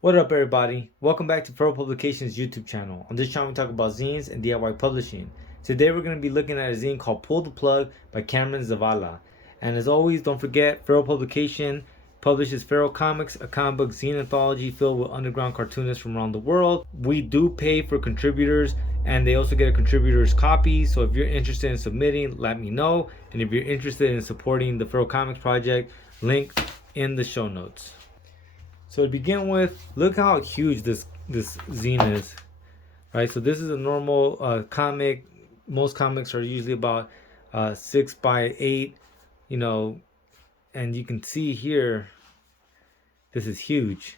What up, everybody? Welcome back to Feral Publications YouTube channel. On this channel, we talk about zines and DIY publishing. Today, we're going to be looking at a zine called Pull the Plug by Cameron Zavala. And as always, don't forget, Feral Publication publishes Feral Comics, a comic book zine anthology filled with underground cartoonists from around the world. We do pay for contributors, and they also get a contributor's copy. So if you're interested in submitting, let me know. And if you're interested in supporting the Feral Comics project, link in the show notes. So to begin with, look how huge this zine is, right? So this is a normal comic. Most comics are usually about 6 by 8, and you can see here, this is huge.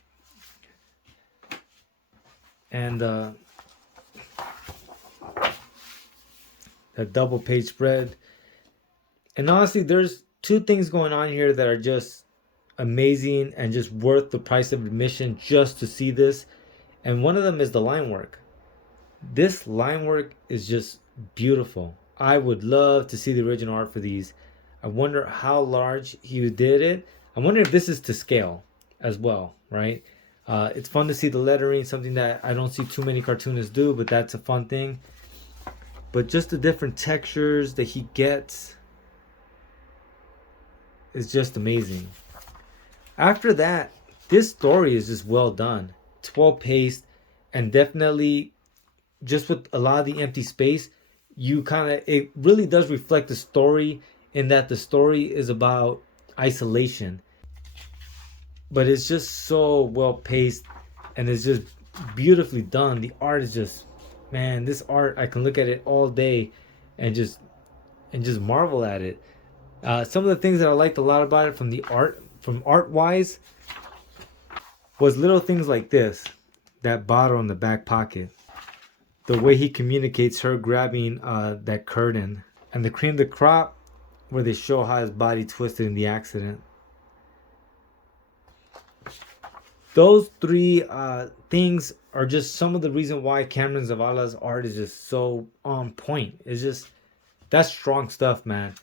And that double page spread. And honestly, there's two things going on here that are just amazing and just worth the price of admission just to see this. And one of them is the line work. This line work is just beautiful. I would love to see the original art for these. I wonder how large he did it. I wonder if this is to scale as well, right? It's fun to see the lettering, something that I don't see too many cartoonists do, but that's a fun thing. But just the different textures that he gets is just amazing. After that, this story is just well done. It's well paced, and definitely just with a lot of the empty space, it really does reflect the story in that the story is about isolation. But it's just so well paced and it's just beautifully done. The art is just, man, this art, I can look at it all day and just marvel at it. Some of the things that I liked a lot about it from art wise, was little things like this, that bottle in the back pocket, the way he communicates her grabbing that curtain, and the cream of the crop where they show how his body twisted in the accident. Those three things are just some of the reason why Cameron Zavala's art is just so on point. It's just, that's strong stuff, man.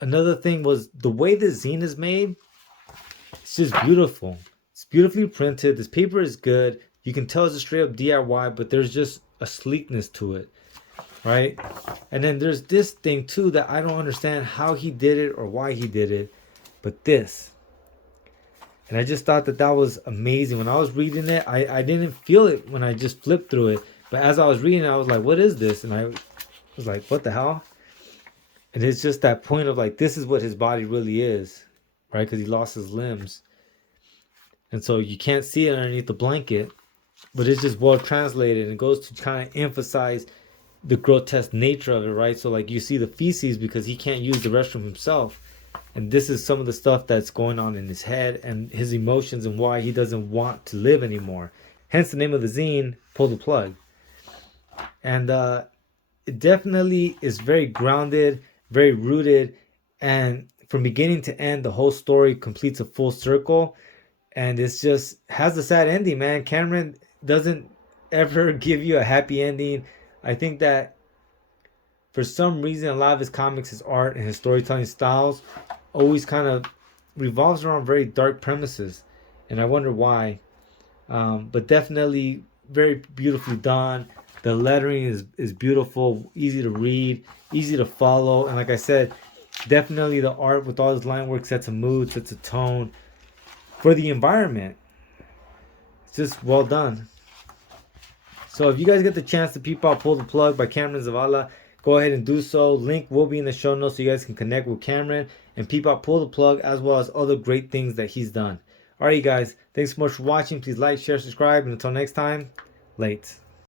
Another thing was the way the zine is made. It's just beautiful. It's beautifully printed. This paper is good. You can tell it's a straight up DIY, but there's just a sleekness to it, right? And then there's this thing too that I don't understand how he did it or why he did it, but this. And I just thought that was amazing. When I was reading it, I didn't feel it when I just flipped through it. But as I was reading it, I was like, what is this? And I was like, what the hell? And it's just that point of like, this is what his body really is, right? Because he lost his limbs. And so you can't see it underneath the blanket, but it's just well translated and goes to kind of emphasize the grotesque nature of it, right? So like you see the feces because he can't use the restroom himself. And this is some of the stuff that's going on in his head and his emotions and why he doesn't want to live anymore. Hence the name of the zine, Pull the Plug. And it definitely is very grounded, very rooted, and from beginning to end, the whole story completes a full circle, and it's just has a sad ending, man. Cameron doesn't ever give you a happy ending. I think that for some reason, a lot of his comics, his art, and his storytelling styles always kind of revolves around very dark premises, and I wonder why. But definitely very beautifully done. The lettering is beautiful, easy to read, easy to follow. And like I said, definitely the art with all his line work sets a mood, sets a tone for the environment. It's just well done. So if you guys get the chance to peep out Pull the Plug by Cameron Zavala, go ahead and do so. Link will be in the show notes so you guys can connect with Cameron and peep out Pull the Plug as well as other great things that he's done. Alright, you guys. Thanks so much for watching. Please like, share, subscribe. And until next time, late.